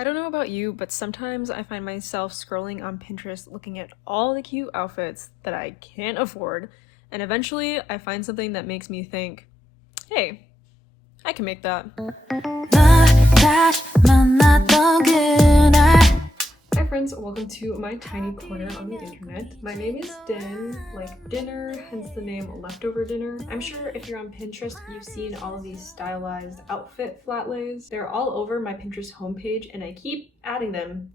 I don't know about you, but sometimes I find myself scrolling on Pinterest looking at all the cute outfits that I can't afford, and eventually I find something that makes me think, hey, I can make that. Hi friends, welcome to my tiny corner on the internet. My name is Din, like dinner, hence the name Leftover Dinner. I'm sure if you're on Pinterest, you've seen all of these stylized outfit flat lays. They're all over my Pinterest homepage and I keep adding them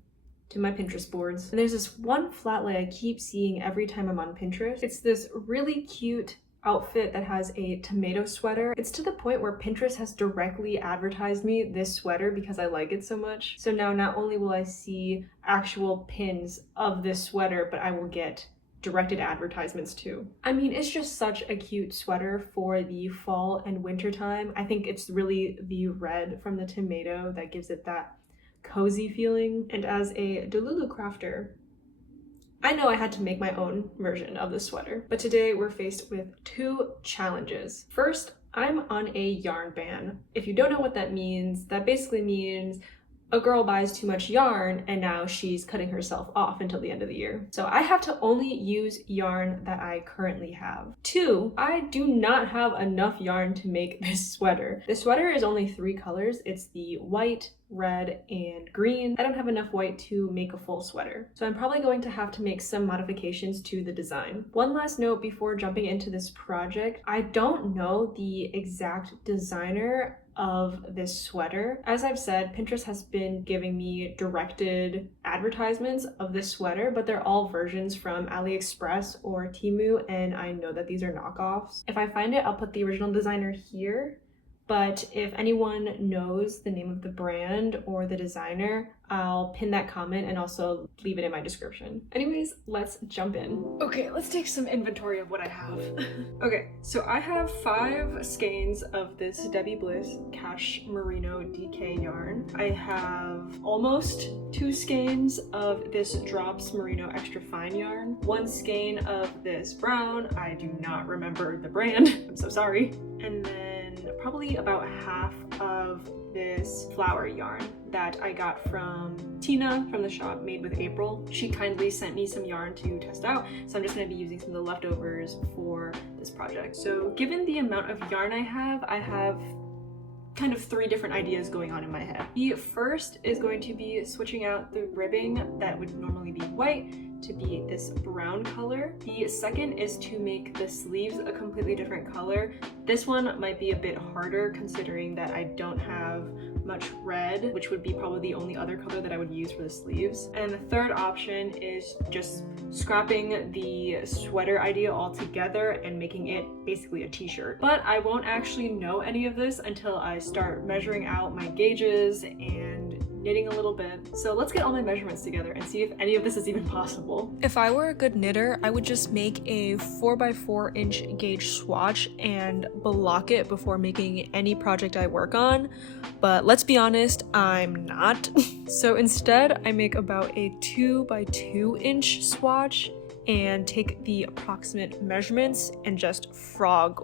to my Pinterest boards. And there's this one flat lay I keep seeing every time I'm on Pinterest. It's this really cute outfit that has a tomato sweater. It's to the point where Pinterest has directly advertised me this sweater because I like it so much. So now not only will I see actual pins of this sweater, but I will get directed advertisements too. I mean, it's just such a cute sweater for the fall and winter time. I think it's really the red from the tomato that gives it that cozy feeling. And as a Delulu crafter, I know I had to make my own version of the sweater, but today we're faced with two challenges. First, I'm on a yarn ban. If you don't know what that basically means a girl buys too much yarn and now she's cutting herself off until the end of the year. So I have to only use yarn that I currently have. Two, I do not have enough yarn to make this sweater. The sweater is only 3 colors. It's the white, red, and green. I don't have enough white to make a full sweater. So I'm probably going to have to make some modifications to the design. One last note before jumping into this project, I don't know the exact designer of this sweater. As I've said, Pinterest has been giving me directed advertisements of this sweater, but they're all versions from AliExpress or Temu, and I know that these are knockoffs. If I find it, I'll put the original designer here, but if anyone knows the name of the brand or the designer, I'll pin that comment and also leave it in my description. Anyways, let's jump in. Okay, let's take some inventory of what I have. Okay, so I have 5 skeins of this Debbie Bliss Cash Merino DK yarn. I have almost 2 skeins of this Drops Merino Extra Fine yarn. 1 skein of this brown, I do not remember the brand, I'm so sorry. And then probably about half of this flower yarn that I got from Tina from the shop Made with April. She kindly sent me some yarn to test out, so I'm just going to be using some of the leftovers for this project. So given the amount of yarn I have kind of 3 different ideas going on in my head. The first is going to be switching out the ribbing that would normally be white to be this brown color. The second is to make the sleeves a completely different color. This one might be a bit harder considering that I don't have much red, which would be probably the only other color that I would use for the sleeves. And the third option is just scrapping the sweater idea altogether and making it basically a t-shirt. But I won't actually know any of this until I start measuring out my gauges and knitting a little bit. So let's get all my measurements together and see if any of this is even possible. If I were a good knitter, I would just make a 4x4 inch gauge swatch and block it before making any project I work on. But let's be honest, I'm not. So instead, I make about a 2x2 inch swatch and take the approximate measurements and just frog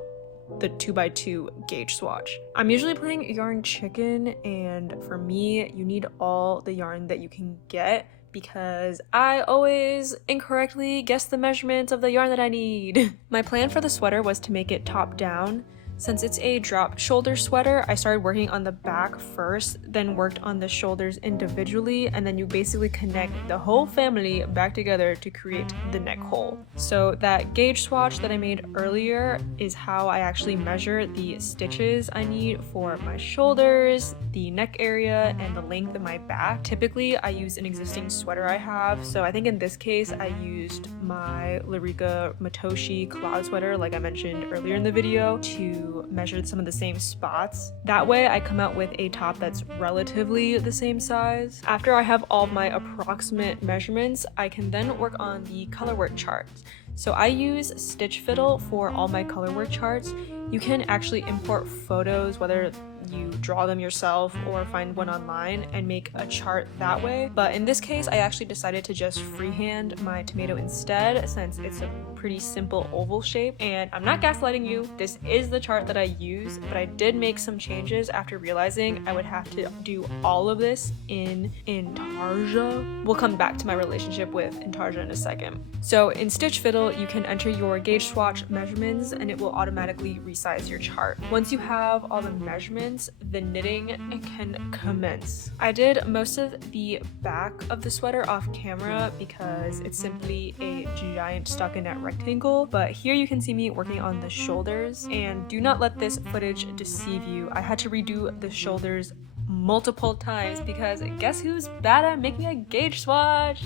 the 2x2 gauge swatch. I'm usually playing yarn chicken, and for me, you need all the yarn that you can get because I always incorrectly guess the measurements of the yarn that I need. My plan for the sweater was to make it top down. Since it's a drop shoulder sweater, I started working on the back first, then worked on the shoulders individually, and then you basically connect the whole family back together to create the neck hole. So that gauge swatch that I made earlier is how I actually measure the stitches I need for my shoulders, the neck area, and the length of my back. Typically, I use an existing sweater I have, so I think in this case, I used my Larika Matoshi cloud sweater, like I mentioned earlier in the video, to measure some of the same spots. That way I come out with a top that's relatively the same size. After I have all my approximate measurements, I can then work on the color work charts. So I use Stitch Fiddle for all my colorwork charts. You can actually import photos, whether you draw them yourself or find one online, and make a chart that way. But in this case, I actually decided to just freehand my tomato instead, since it's a pretty simple oval shape. And I'm not gaslighting you, this is the chart that I use, but I did make some changes after realizing I would have to do all of this in INTARSIA. We'll come back to my relationship with INTARSIA in a second. So in Stitch Fiddle, you can enter your gauge swatch measurements and it will automatically resize your chart. Once you have all the measurements, the knitting can commence. I did most of the back of the sweater off camera because it's simply a giant stockinette rectangle, but here you can see me working on the shoulders, and do not let this footage deceive you. I had to redo the shoulders multiple times because guess who's bad at making a gauge swatch?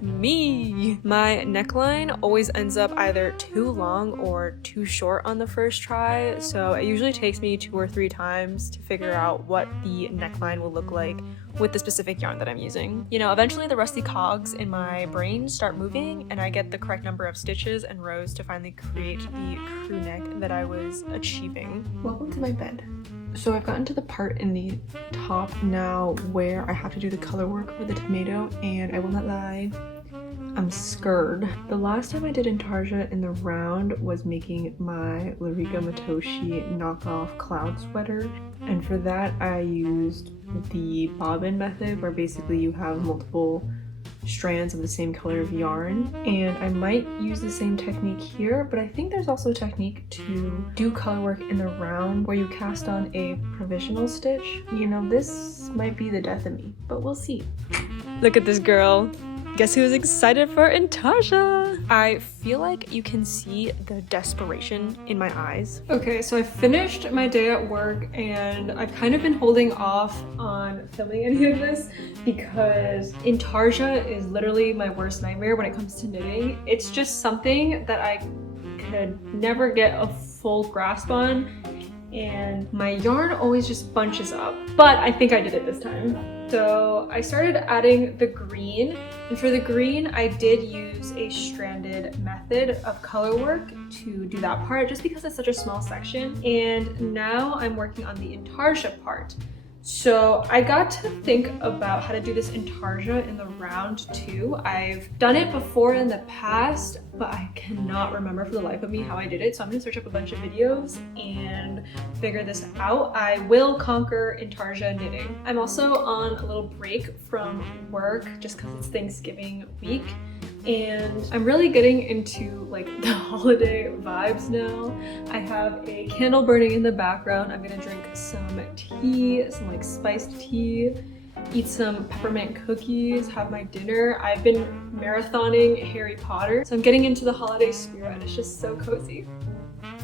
Me! My neckline always ends up either too long or too short on the first try, so it usually takes me 2 or 3 times to figure out what the neckline will look like with the specific yarn that I'm using. You know, eventually the rusty cogs in my brain start moving and I get the correct number of stitches and rows to finally create the crew neck that I was achieving. Welcome to my bed. So I've gotten to the part in the top now where I have to do the color work for the tomato, and I will not lie, I'm scared. The last time I did INTARSIA in the round was making my Larika Matoshi knockoff cloud sweater, and for that I used the bobbin method, where basically you have multiple strands of the same color of yarn, and I might use the same technique here, but I think there's also a technique to do color work in the round where you cast on a provisional stitch. You know, this might be the death of me, but we'll see. Look at this girl. Guess who's excited for INTARSIA? I feel like you can see the desperation in my eyes. Okay, so I finished my day at work and I've kind of been holding off on filming any of this because INTARSIA is literally my worst nightmare when it comes to knitting. It's just something that I could never get a full grasp on, and my yarn always just bunches up, but I think I did it this time. So I started adding the green, and for the green I did use a stranded method of color work to do that part just because it's such a small section, and now I'm working on the INTARSIA part. So I got to think about how to do this INTARSIA in the round too. I've done it before in the past, but I cannot remember for the life of me how I did it. So I'm gonna search up a bunch of videos and figure this out. I will conquer INTARSIA knitting. I'm also on a little break from work just because it's Thanksgiving week, and I'm really getting into like the holiday vibes now. I have a candle burning in the background. I'm gonna drink some tea, some like spiced tea, eat some peppermint cookies, have my dinner. I've been marathoning Harry Potter, so I'm getting into the holiday spirit and it's just so cozy.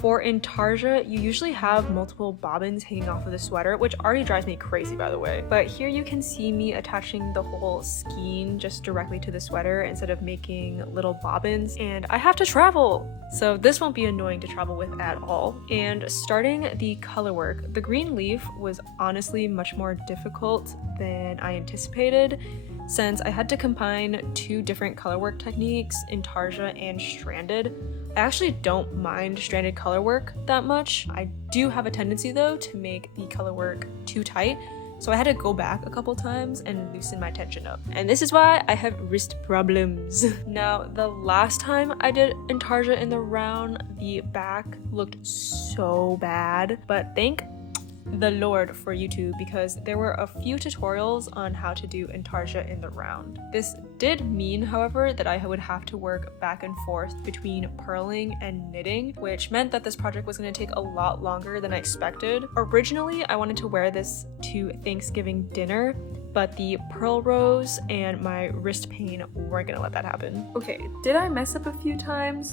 For INTARSIA, you usually have multiple bobbins hanging off of the sweater, which already drives me crazy, by the way. But here you can see me attaching the whole skein just directly to the sweater instead of making little bobbins, and I have to travel! So this won't be annoying to travel with at all. And starting the color work, the green leaf was honestly much more difficult than I anticipated, since I had to combine 2 different color work techniques, INTARSIA and stranded. I actually don't mind stranded color work that much. I do have a tendency though to make the color work too tight, so I had to go back a couple times and loosen my tension up. And this is why I have wrist problems. Now, the last time I did INTARSIA in the round, the back looked so bad, but thank the Lord for YouTube, because there were a few tutorials on how to do INTARSIA in the round. This did mean, however, that I would have to work back and forth between purling and knitting, which meant that this project was going to take a lot longer than I expected. Originally, I wanted to wear this to Thanksgiving dinner, but the purl rows and my wrist pain weren't gonna let that happen. Okay, did I mess up a few times?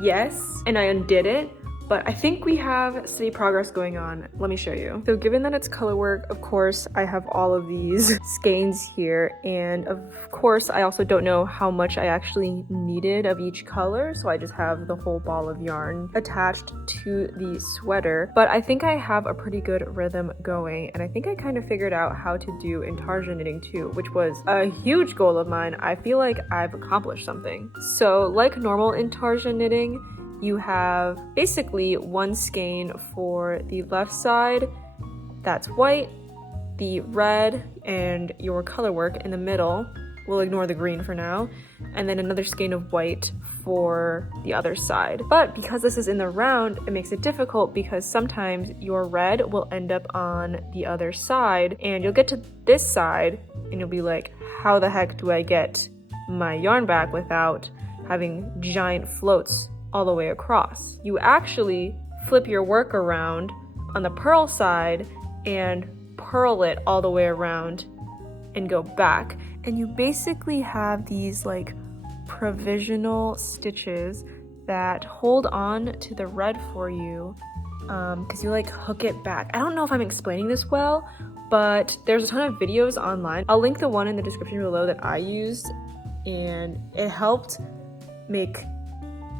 Yes, and I undid it. but I think we have steady progress going on. Let me show you. So given that it's color work, of course, I have all of these skeins here, and of course, I also don't know how much I actually needed of each color, so I just have the whole ball of yarn attached to the sweater. But I think I have a pretty good rhythm going, and I think I kind of figured out how to do intarsia knitting too, which was a huge goal of mine. I feel like I've accomplished something. So like normal intarsia knitting, you have basically one skein for the left side that's white, the red, and your color work in the middle. We'll ignore the green for now, and then another skein of white for the other side. But because this is in the round, it makes it difficult because sometimes your red will end up on the other side, and you'll get to this side and you'll be like, how the heck do I get my yarn back without having giant floats all the way across? You actually flip your work around on the purl side and purl it all the way around and go back, and you basically have these like provisional stitches that hold on to the red for you because you like hook it back. I don't know if I'm explaining this well, but there's a ton of videos online. I'll link the one in the description below that I used, and it helped make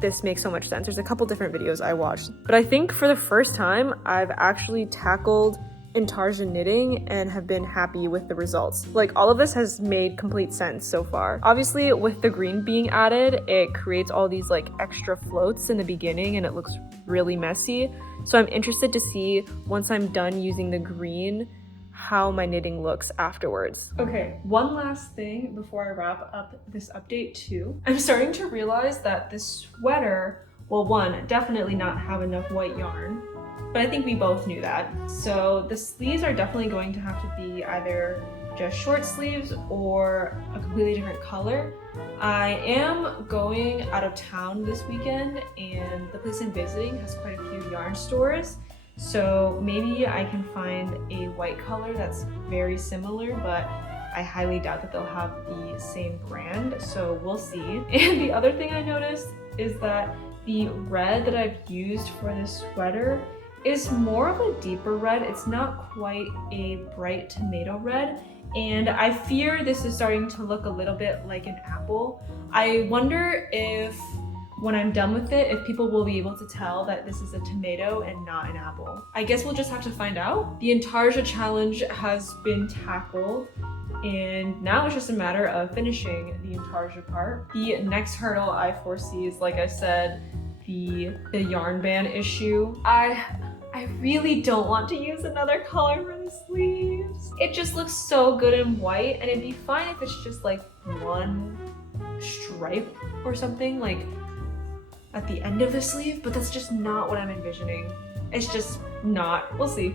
this make so much sense. There's a couple different videos I watched, but I think for the first time I've actually tackled intarsia knitting and have been happy with the results. Like, all of this has made complete sense so far. Obviously, with the green being added, it creates all these like extra floats in the beginning and it looks really messy. So I'm interested to see, once I'm done using the green, how my knitting looks afterwards. Okay, one last thing before I wrap up this update too. I'm starting to realize that this sweater will, one, definitely not have enough white yarn, but I think we both knew that. So the sleeves are definitely going to have to be either just short sleeves or a completely different color. I am going out of town this weekend, and the place I'm visiting has quite a few yarn stores. So maybe I can find a white color that's very similar, but I highly doubt that they'll have the same brand, so we'll see. And the other thing I noticed is that the red that I've used for this sweater is more of a deeper red. It's not quite a bright tomato red, and I fear this is starting to look a little bit like an apple. I wonder if when I'm done with it, if people will be able to tell that this is a tomato and not an apple. I guess we'll just have to find out. The Intarsia challenge has been tackled, and now it's just a matter of finishing the Intarsia part. The next hurdle I foresee is, like I said, the yarn band issue. I really don't want to use another color for the sleeves. It just looks so good in white, and it'd be fine if it's just like one stripe or something, like at the end of the sleeve, but that's just not what I'm envisioning. It's just not. We'll see.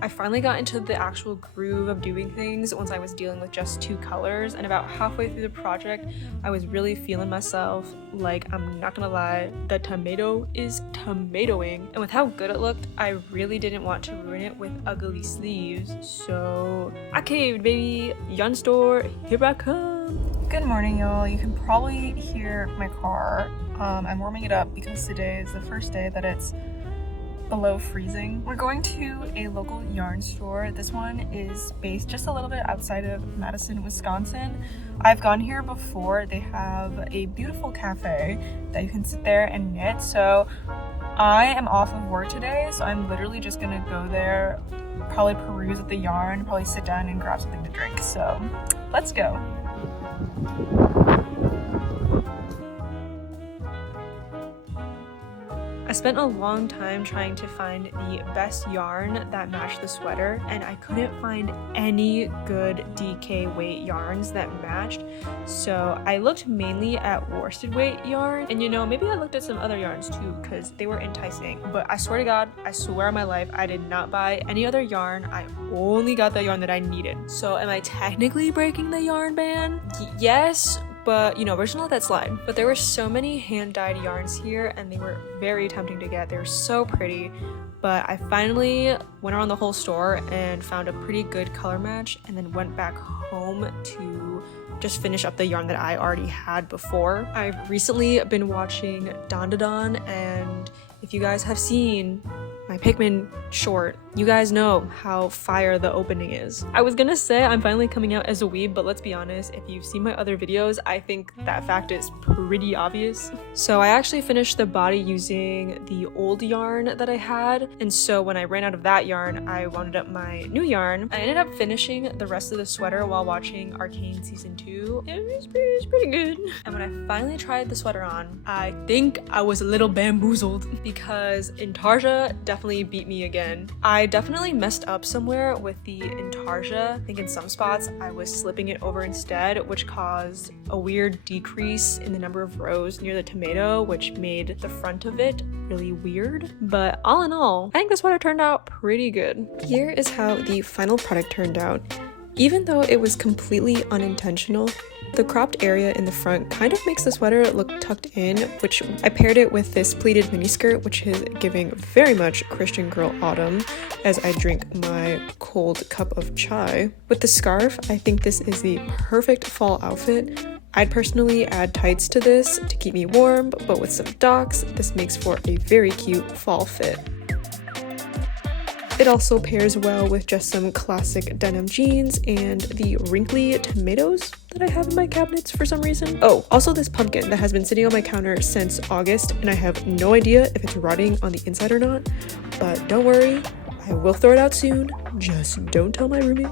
I finally got into the actual groove of doing things once I was dealing with just two colors, and about halfway through the project, I was really feeling myself. Like, I'm not gonna lie, the tomato is tomatoing, and with how good it looked, I really didn't want to ruin it with ugly sleeves, so I caved, baby. Yarn store, here I come. Good morning, y'all. You can probably hear my car. I'm warming it up because today is the first day that it's below freezing. We're going to a local yarn store. This one is based just a little bit outside of Madison, Wisconsin. I've gone here before. They have a beautiful cafe that you can sit there and knit. So I am off of work today, so I'm literally just gonna go there, probably peruse at the yarn, probably sit down and grab something to drink. So let's go. I spent a long time trying to find the best yarn that matched the sweater, and I couldn't find any good DK weight yarns that matched, so I looked mainly at worsted weight yarn, and you know, maybe I looked at some other yarns too because they were enticing, but I swear to God, I swear on my life, I did not buy any other yarn. I only got the yarn that I needed. So am I technically breaking the yarn ban? Yes, but you know, we're just gonna let that slide. But there were so many hand-dyed yarns here and they were very tempting to get. They were so pretty, but I finally went around the whole store and found a pretty good color match and then went back home to just finish up the yarn that I already had before. I've recently been watching Don Da Don, and if you guys have seen my Pikmin short, you guys know how fire the opening is. I was gonna say I'm finally coming out as a weeb, but let's be honest, if you've seen my other videos, I think that fact is pretty obvious. So I actually finished the body using the old yarn that I had, and so when I ran out of that yarn, I wound up my new yarn. I ended up finishing the rest of the sweater while watching Arcane Season 2. It was pretty good. And when I finally tried the sweater on, I think I was a little bamboozled because INTARSIA definitely beat me again. I definitely messed up somewhere with the INTARSIA. I think in some spots I was slipping it over instead, which caused a weird decrease in the number of rows near the tomato, which made the front of it really weird. But all in all, I think the sweater turned out pretty good. Here is how the final product turned out. Even though it was completely unintentional, the cropped area in the front kind of makes the sweater look tucked in, which I paired it with this pleated miniskirt, which is giving very much Christian girl autumn as I drink my cold cup of chai. With the scarf, I think this is the perfect fall outfit. I'd personally add tights to this to keep me warm, but with some docks, this makes for a very cute fall fit. It also pairs well with just some classic denim jeans and the wrinkly tomatoes that I have in my cabinets for some reason. Oh, also this pumpkin that has been sitting on my counter since August, and I have no idea if it's rotting on the inside or not, but don't worry, I will throw it out soon. Just don't tell my roommate.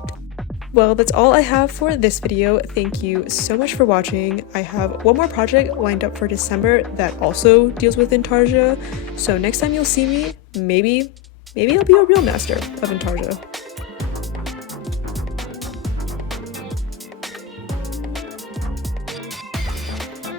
Well, that's all I have for this video. Thank you so much for watching. I have one more project lined up for December that also deals with INTARSIA, so next time you'll see me, maybe I'll be a real master of INTARSIA.